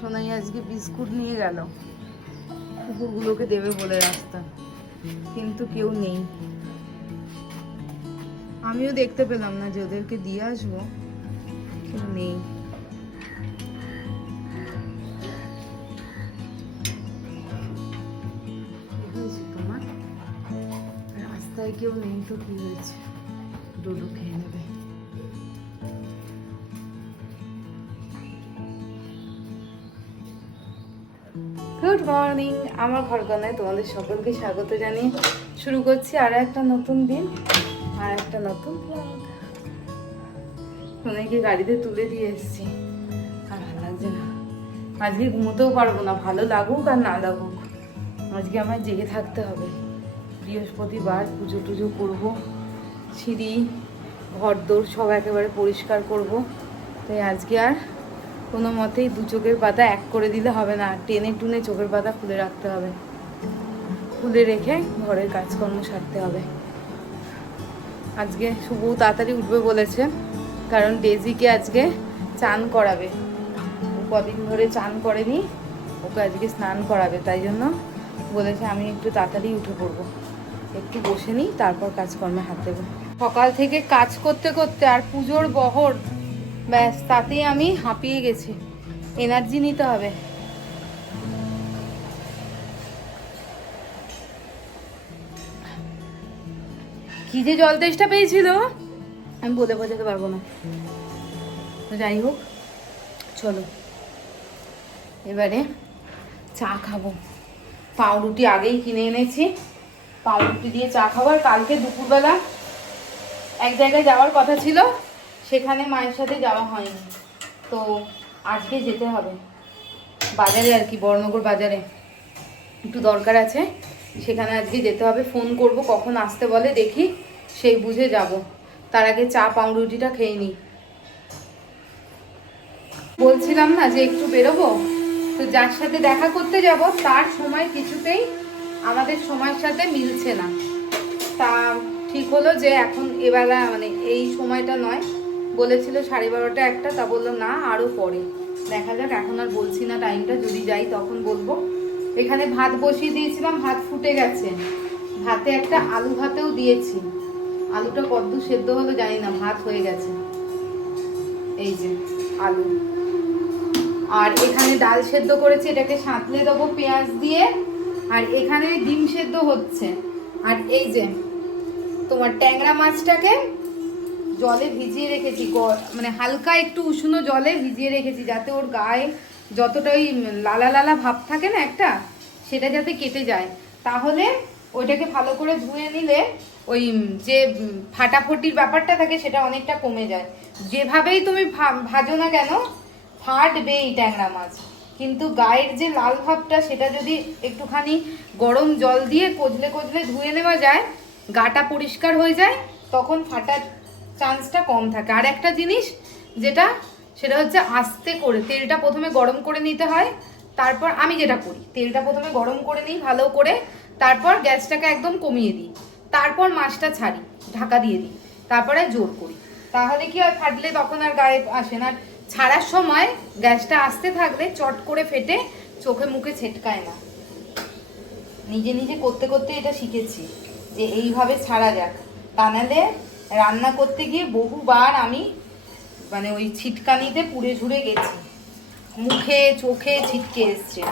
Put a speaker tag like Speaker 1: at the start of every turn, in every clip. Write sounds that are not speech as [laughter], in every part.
Speaker 1: সোনাই আজকে বিস্কুট নিয়ে গেল। কুকুরগুলোকে দেবে বলে রাস্তা। কিন্তু কেউ নেই। আমিও দেখতে পেলাম না যে ওদেরকে দিয়ে আসব। কেউ নেই। তোমার? রাস্তায় কেউ নেই তো কি হয়েছে? ডোডো খেয়ে গুড মর্নিং আমার ঘরকনায় তোমাদের সকলকে স্বাগত জানিয়ে শুরু করছি আর একটা নতুন দিন, আর একটা নতুন অনেকে গাড়িতে তুলে দিয়ে এসেছি। আর ভালো লাগছে না আজকে ঘুমোতেও পারব না, ভালো লাগুক আর না লাগুক। আজকে আমার জেগে থাকতে হবে। বৃহস্পতিবার পুজো টুজো করব, সিঁড়ি ঘর দৌড় সব একেবারে পরিষ্কার করব। তাই আজকে আর কোনো মতেই দু চোখের পাতা এক করে দিলে হবে না টেনে টুনে চোখের পাতা খুলে রাখতে হবে। খুলে রেখে ঘরের কাজকর্ম সারতে হবে। আজকে শুভ তাড়াতাড়ি উঠবে বলেছে, কারণ ডেজিকে আজকে চান করাবে। ও কদিন ধরে চান করেনি, ওকে আজকে স্নান করাবে, তাই জন্য বলেছে আমি একটু তাড়াতাড়ি উঠে পড়ব। একটু বসে নিই, তারপর কাজকর্মে হাত দেবো। সকাল থেকে কাজ করতে করতে আর পুজোর বহর ব্যাস, তাতেই আমি হাঁপিয়ে গেছি। এনার্জি নিতে হবে। কি যে জল তেষ্টা পেয়েছিল? আমি বলে বোঝাতে পারব না। যাই হোক, চলো। এবারে চা খাব। পাউরুটি আগেই কিনে এনেছি। পাউরুটি দিয়ে চা খাব। আর কালকে দুপুরবেলা এক জায়গায় যাওয়ার কথা ছিল। সেখানে মায়ের সাথে যাওয়া হয়নি। তো আজকে যেতে হবে। বাজারে আর কি, বড়নগর বাজারে। একটু দরকার আছে। সেখানে আজকে যেতে হবে। ফোন করব, কখন আসতে বলে, দেখি। সেই বুঝে যাব। তার আগে চা, পাউরুটিটা খেয়ে নিই। বলছিলাম না যে একটু বেরোবো? তো যার সাথে দেখা করতে যাব, তার সময় কিছুতেই আমাদের সময়ের সাথে মিলছে না। তা ঠিক হলো যে এখন এবেলা মানে এই সময়টা নয়। বলেছিল সাড়ে বারোটা একটা, তা বলল না আরও পরে। দেখা যাক, এখন আর বলছি না টাইমটা, যদি যাই তখন বলব। এখানে ভাত বসিয়ে দিয়েছিলাম, ভাত ফুটে গেছে। ভাতে একটা আলু ভাতেও দিয়েছি। আলুটা কদ্দু সেদ্ধ হলো জানি না, ভাত হয়ে গেছে। এই যে, আলু। আর এখানে ডাল সেদ্ধ করেছি, এটাকে সাঁতলে দেবো পেঁয়াজ দিয়ে। আর এখানে ডিম সেদ্ধ হচ্ছে। আর এই যে, তোমার ট্যাংরা মাছটাকে জলে ভিজিয়ে রেখেছি মানে হালকা একটু উষ্ণ জলে ভিজিয়ে রেখেছি যাতে ওর গায়ে যতটা ওই লালা লালা ভাব থাকে না একটা, সেটা যাতে কেটে যায়। তাহলে ওইটাকে ভালো করে ধুয়ে নিলে ওই যে ফাটাফটির ব্যাপারটা থাকে সেটা অনেকটা কমে যায়। যেভাবেই তুমি ভাজো না কেন, ফাটবে এই ট্যাংরা মাছ। কিন্তু গায়ের যে লাল ভাবটা, সেটা যদি একটুখানি গরম জল দিয়ে কজলে কজলে ধুয়ে নেওয়া যায়, গাটা পরিষ্কার হয়ে যায়, তখন ফাটার চান্সটা কম থাকে। আর একটা জিনিস যেটা, সেটা হচ্ছে আস্তে করে, তেলটা প্রথমে গরম করে নিতে হয়, তারপর আমি যেটা করি, তেলটা প্রথমে গরম করে নিই ভালো করে, তারপর গ্যাসটাকে একদম কমিয়ে দিই। তারপর মাছটা ছাড়ি, ঢাকা দিয়ে দিই, তারপরে জোর করি। তাহলে কি হয়, ফাটলে তখন আর গায়ে আসে না। ছাড়ার সময় গ্যাসটা আসতে থাকলে চট করে ফেটে চোখে মুখে ছেটকায় না। নিজে নিজে করতে করতে এটা শিখেছি, যে এইভাবে ছাড়া যাক। তা নাহলে রান্না করতে গিয়ে বহুবার আমি মানে ওই ছিটকানিতে পুড়ে ঝুড়ে গেছি। মুখে, চোখে ছিটকে এসছে।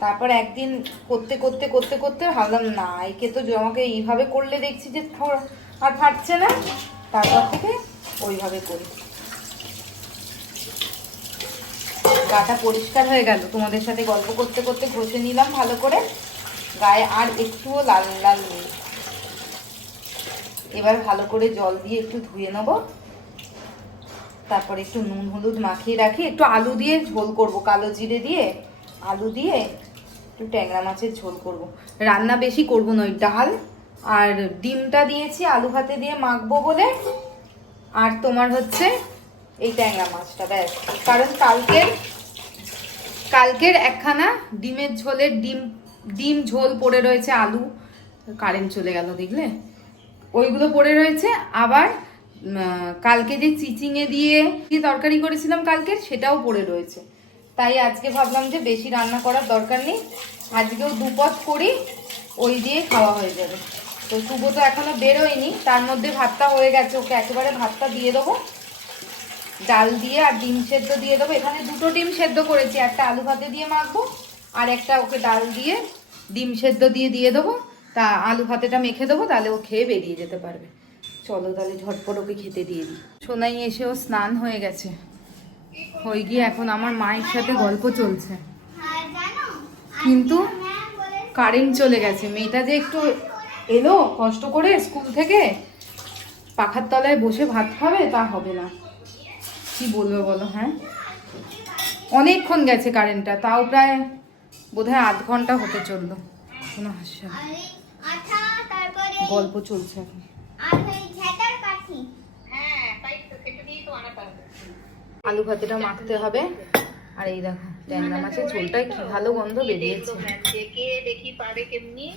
Speaker 1: তারপর একদিন করতে করতে করতে করতে ভাবলাম, না, একে তো আমাকে এইভাবে করলে দেখছি যে আর ফাটছে না। তারপর থেকে ওইভাবে করি। গাটা পরিষ্কার হয়ে গেল। তোমাদের সাথে গল্প করতে করতে ঘষে নিলাম ভালো করে। গায়ে আর একটুও লাল লাল নেই। এবার ভালো করে জল দিয়ে একটু ধুয়ে নেব। তারপরে একটু নুন হলুদ মাখিয়ে রাখি। একটু আলু দিয়ে ঝোল করব, কালো জিরে দিয়ে। আলু দিয়ে একটু ট্যাংরা মাছের ঝোল করব। রান্না বেশি করব না ওই ডাল। আর ডিমটা দিয়েছি আলু ভাতে দিয়ে মাখবো বলে। আর তোমার হচ্ছে এই ট্যাংরা মাছটা, ব্যাস। কারণ কালকের কালকের একখানা ডিমের ঝোলের ডিম ডিম ঝোল পড়ে রয়েছে আলু। কারেন্ট চলে গেল, দেখলে? ওইগুলো পড়ে রয়েছে। আবার কালকে যে চিচিঙে দিয়ে কি তরকারি করেছিলাম কালকে, সেটাও পড়ে রয়েছে। তাই আজকে ভাবলাম যে বেশি রান্না করার দরকার নেই। আজকেও দুপদ করি ওই দিয়ে খাওয়া হয়ে যাবে। তো শুভ তো এখনও বেরোয়নি। তার মধ্যে ভাতটা হয়ে গেছে। ওকে একেবারে ভাতটা দিয়ে দেবো। ডাল দিয়ে আর ডিম সেদ্ধ দিয়ে দেবো। এখানে দুটো ডিম সেদ্ধ করেছি। একটা আলু ভাতে দিয়ে মাখবো, আর একটা ওকে ডাল দিয়ে ডিম সেদ্ধ দিয়ে দিয়ে দেবো। তা আলু ভাতেটা মেখে দেবো, তাহলে ও খেয়ে বেরিয়ে যেতে পারবে। চলো তাহলে ঝটপট ওকে খেতে দিয়ে দিই। সোনাই এসে ও স্নান হয়ে গেছে। হয়ে গিয়ে এখন আমার মায়ের সাথে গল্প চলছে। কিন্তু কারেন্ট চলে গেছে। মেয়েটা যে একটু এলো, কষ্ট করে স্কুল থেকে, পাখার তলায় বসে ভাত খাবে, তা হবে না। কি বলবে বলো হ্যাঁ? অনেকক্ষণ গেছে কারেন্টটা, তাও প্রায় বোধহয় আধ ঘণ্টা হতে চলল। কোনো হাসছে না।
Speaker 2: আর এই আঠা তারপরে
Speaker 1: গল্প চলছে এখন।
Speaker 2: ঝেটার
Speaker 1: আলু ভাতেটা মাখতে হবে। আর এই দেখো ট্যাংরা মাছের ঝোলটায় কি ভালো গন্ধ বেরিয়েছে।
Speaker 3: দেখে দেখি পারে কেমনি।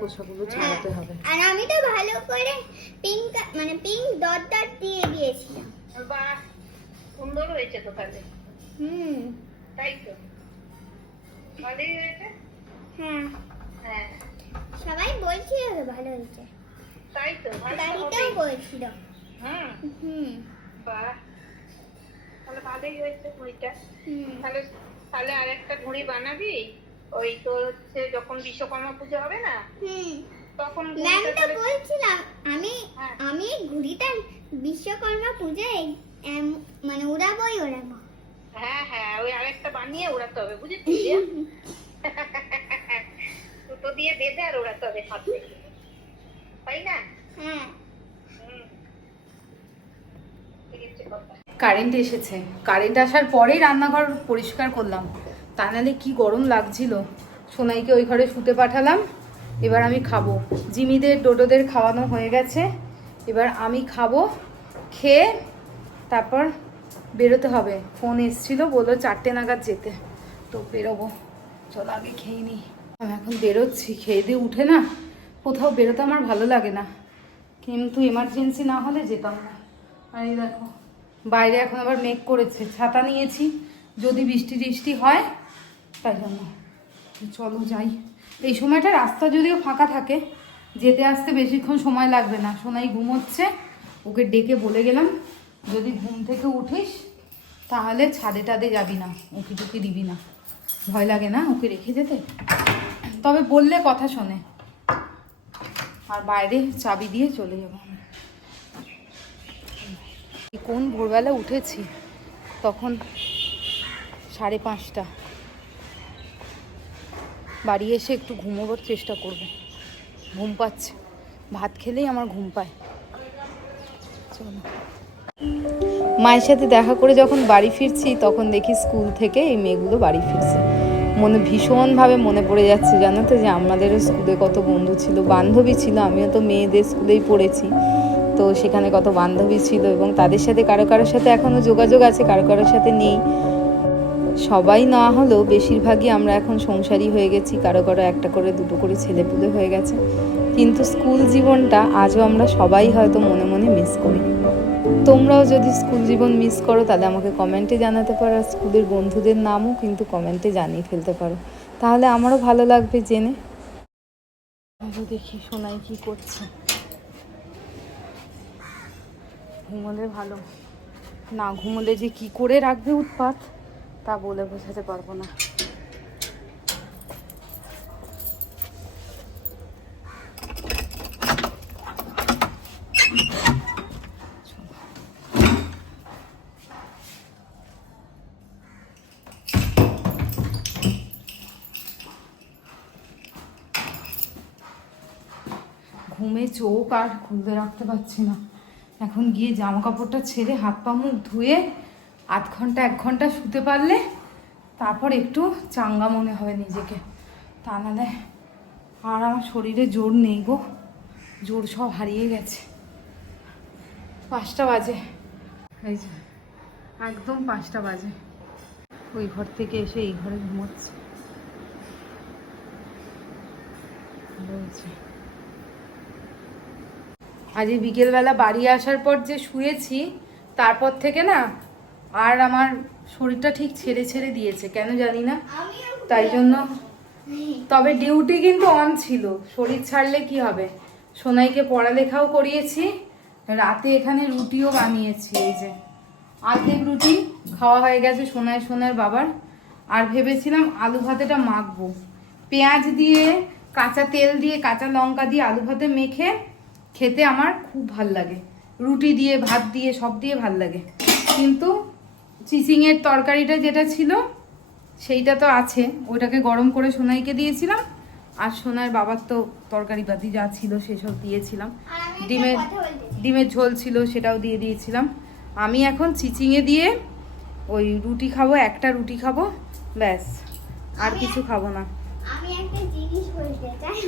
Speaker 1: খোসাগুলো ছাড়াতে হবে।
Speaker 2: আর আমি তো ভালো করে পিঙ্ক মানে পিঙ্ক ডট ডট দিয়ে দিয়েছিলাম।
Speaker 3: বাহ সুন্দর হয়েছে তো তাহলে।
Speaker 2: হুম।
Speaker 3: তাই তো। ভালোই হয়েছে?
Speaker 2: হ্যাঁ।
Speaker 3: হ্যাঁ।
Speaker 2: সবাই বলছিল তো ভালো হয়েছে।
Speaker 3: তাই তো
Speaker 2: বাড়িতেও বলছিল।
Speaker 3: হুম।
Speaker 2: হুম।
Speaker 3: বাহ। তাহলে ভালোই হয়েছে তাহলে তাহলে আরেকটা ঘুড়ি বানাবি। ওই তোর হচ্ছে যখন বিশ্বকর্মা পুজো হবে না
Speaker 2: হুম।
Speaker 3: তখন
Speaker 2: ম্যাম তো বলছিলাম আমি
Speaker 3: হ্যাঁ।
Speaker 2: আমি ঘুড়িটা বিশ্বকর্মা পূজায় মানে উড়াবই উড়াবো
Speaker 3: হ্যাঁ হ্যাঁ ওই আরেকটা বানিয়ে ওড়াতে হবে বুঝেছিস [laughs] রিয়া? দিয়ে বেঁধে আর ওড়াতে হবে হাত তাই না?
Speaker 2: হ্যাঁ।
Speaker 3: হুম।
Speaker 1: কারেন্ট এসেছে। কারেন্ট আসার পরেই রান্নাঘর পরিষ্কার করলাম। তা নাহলে কি গরম লাগছিল? সোনাইকে ওই ঘরে শুতে পাঠালাম। এবার আমি খাব। জিমিদের ডোডোদের খাওয়ানো হয়ে গেছে। এবার আমি খাব খেয়ে তারপর বেরোতে হবে। ফোন এসছিল বলল চারটে নাগাদ যেতে। তো বেরোবো। চলো আগে খেয়ে নিই। আমি এখন বেরোচ্ছি, খেয়ে দিয়ে উঠে না, কোথাও বেরোতে আমার ভালো লাগে না। কিন্তু এমার্জেন্সি না হলে যেতাম না। আর এই দেখো, বাইরে এখন আবার মেঘ করেছে, ছাতা নিয়েছি, যদি বৃষ্টি টিষ্টি হয়, তাই জন্য। চলো যাই। এই সময়টা রাস্তা যদিও ফাঁকা থাকে, যেতে আসতে বেশিক্ষণ সময় লাগবে না। সোনাই ঘুমোচ্ছে, ওকে ডেকে বলে গেলাম, যদি ঘুম থেকে উঠিস, তাহলে ছাদে টাদে যাবি না উঁকি টুকি দিবি না। ভয় লাগে না ওকে রেখে যেতে? তবে বললে কথা শোনে। আর বাইরে চাবি দিয়ে চলে যাব কোন ভোরবেলা উঠেছি, তখন সাড়ে পাঁচটা। বাড়ি এসে একটু ঘুমোবার চেষ্টা করব। ঘুম পাচ্ছে। ভাত খেলেই আমার ঘুম পায়। চলো। মায়ের সাথে দেখা করে যখন বাড়ি ফিরছি, তখন দেখি স্কুল থেকে এই মেয়েগুলো বাড়ি ফিরছে। মনে ভীষণভাবে মনে পড়ে যাচ্ছে, জানো তো? যে আমাদেরও স্কুলে কত বন্ধু ছিল, বান্ধবী ছিল, আমিও তো মেয়েদের স্কুলেই পড়েছি। তো সেখানে কত বান্ধবী ছিল এবং তাদের সাথে, কারও কারোর সাথে এখনও যোগাযোগ আছে, কারও কারোর সাথে নেই। সবাই না হলেও বেশিরভাগই আমরা এখন সংসারী হয়ে গেছি, কারও কারও একটা করে, দুটো করে ছেলেপুলে হয়ে গেছে। কিন্তু স্কুল জীবনটা আজও আমরা সবাই হয়তো মনে মনে মিস করি। তোমরাও যদি স্কুল জীবন মিস করো, তাহলে আমাকে কমেন্টে জানাতে পারো। আর স্কুলের বন্ধুদের নামও কিন্তু কমেন্টে জানিয়ে ফেলতে পারো। তাহলে আমারও ভালো লাগবে জেনে। দেখি সোনাই কি করছে। ঘুমোলে ভালো। না ঘুমোলে যে কি করে রাখবে উৎপাত, তা বলে বোঝাতে পারব না। ঘুমে চোখ আর খুলতে রাখতে পারছি না। এখন গিয়ে জামা কাপড়টা ছেড়ে হাত পা মুখ ধুয়ে আধ ঘণ্টা, এক ঘণ্টা শুতে পারলে তারপর একটু চাঙ্গা মনে হবে নিজেকে। তা নাহলে আর আমার শরীরে জোর নেই গো। জোর সব হারিয়ে গেছে। পাঁচটা বাজে। এই যে, একদম পাঁচটা বাজে। ওই ঘর থেকে এসে এই ঘরে ঘুমোচ্ছে। হয়েছে আজ বিকেলবেলা বাড়ি আসার পর যে শুয়েছি তারপর থেকে না আর আমার শরীরটা ঠিক ছেড়ে ছেড়ে দিয়েছে কেন জানি না? তাই জন্য তবে ডিউটি কিন্তু অন ছিল শরীর ছাড়লে কি হবে? সোনাইকে পড়ালেখাও করিয়েছি রাতে এখানে রুটিও বানিয়েছি এই যে। অর্ধেক রুটি খাওয়া হয়ে গেছে সোনায় সোনার বাবার আর ভেবেছিলাম আলু ভাতেটা মাখবো। পেঁয়াজ দিয়ে কাঁচা তেল দিয়ে কাঁচা লঙ্কা দিয়ে আলু ভাতে মেখে খেতে আমার খুব ভালো লাগে। রুটি দিয়ে ভাত দিয়ে সব দিয়ে ভালো লাগে। কিন্তু চিচিংয়ের তরকারিটা যেটা ছিল সেইটা তো আছে। ওইটাকে গরম করে সোনাইকে দিয়েছিলাম। আর সোনার বাবার তো তরকারি পাতি যা ছিল সেসব দিয়েছিলাম। ডিমের। ডিমের ঝোল ছিল সেটাও দিয়ে দিয়েছিলাম। আমি এখন চিচিংয়ে দিয়ে ওই রুটি খাব একটা রুটি খাব ব্যাস। আর কিছু খাব না।
Speaker 2: আমি একটা জিনিস বলতে চাই।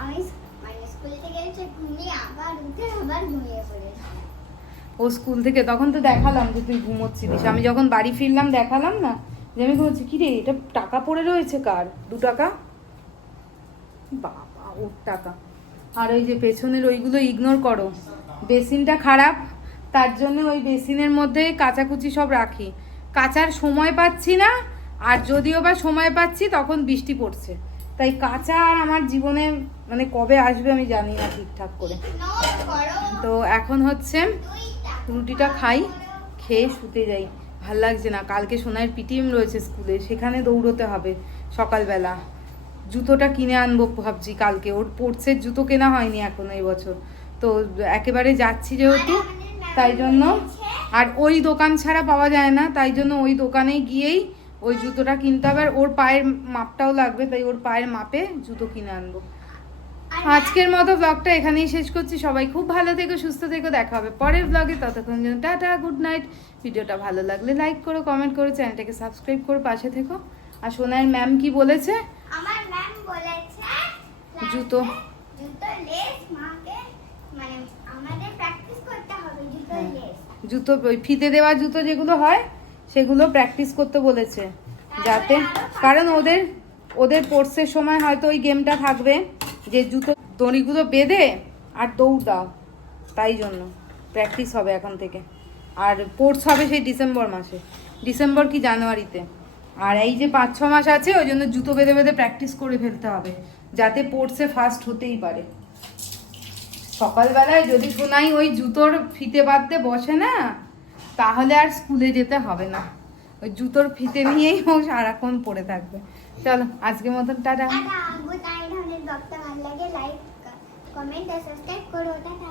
Speaker 2: আমি
Speaker 1: ও স্কুল থেকে, তখন তো দেখালাম যে তুই ঘুমোচ্ছিলিস। আমি যখন বাড়ি ফিরলাম, দেখালাম না, যে আমি ঘুমোচ্ছি। কি রে এটা টাকা পড়ে রয়েছে কার? দু টাকা? বাবা, ওর টাকা। আর ওই যে পেছনের ওইগুলো ইগনোর করো। বেসিনটা খারাপ, তার জন্য ওই বেসিনের মধ্যে কাচাকুচি সব রাখি। কাচার সময় পাচ্ছি না, আর যদিও বা সময় পাচ্ছি, তখন বৃষ্টি পড়ছে। তাই কাঁচা আর আমার জীবনে মানে কবে আসবে আমি জানি না ঠিকঠাক করে। তো এখন হচ্ছে রুটিটা খাই, খেয়ে শুতে যাই। ভালো লাগছে না। কালকে সোনার পিটিএম রয়েছে স্কুলে, সেখানে দৌড়তে হবে সকালবেলা। জুতোটা কিনে আনব ভাবছি কালকে। ওর পোর্টসের জুতো কেনা হয়নি এখনও এই বছর। তো একেবারে যাচ্ছি যেহেতু, তাই জন্য। আর ওই দোকান ছাড়া পাওয়া যায় না, তাই জন্য ওই দোকানে গিয়েই ওই জুতোটা কিনতে হবে আর ওর পায়ের মাপটাও লাগবে তাই ওর পায়ের মাপে জুতো কিনে আনব। আজকের মতো ব্লগটা এখানেই শেষ করছি সবাই খুব ভালো থেকো সুস্থ থেকো দেখা হবে পরের ব্লগে ততক্ষণ জন্য টাটা গুড নাইট ভিডিওটা ভালো লাগলে লাইক করো কমেন্ট করো চ্যানেলটাকে সাবস্ক্রাইব করো পাশে থেকো। আর সোনার ম্যাম কি বলেছে?
Speaker 2: আমার ম্যাম বলেছে
Speaker 1: জুতো।
Speaker 2: জুতো লেস মাকে মানে আমাদের প্র্যাকটিস করতে হবে জুতো
Speaker 1: হ্যাঁ।
Speaker 2: লেস
Speaker 1: জুতো ওই ফিতে দেওয়া জুতো যেগুলো হয় সেগুলো প্র্যাকটিস করতে বলেছে। যাতে, কারণ ওদের ওদের কোর্সের সময় হয়তো ওই গেমটা থাকবে, যে জুতো, দড়িগুলো বেঁধে আর দৌড় দাও। তাই জন্য প্র্যাকটিস হবে এখন থেকে। আর কোর্স হবে সেই ডিসেম্বর মাসে। ডিসেম্বর কি জানুয়ারিতে। আর এই যে পাঁচ ছ মাস আছে, ওই জন্য জুতো বেঁধে বেঁধে প্র্যাকটিস করে ফেলতে হবে, যাতে পোর্টসে ফার্স্ট হতেই পারে। সকালবেলায় যদি শোনাই, ওই জুতোর ফিতে বাঁধতে বসে না তাহলে আর স্কুলে যেতে হবে না। ওই জুতোর ফিতে নিয়েই ও সারাক্ষণ পড়ে থাকবে। চলো আজকের মতন টাটা।
Speaker 2: কমেন্ট সাবস্ক্রাইব করো, টাটা।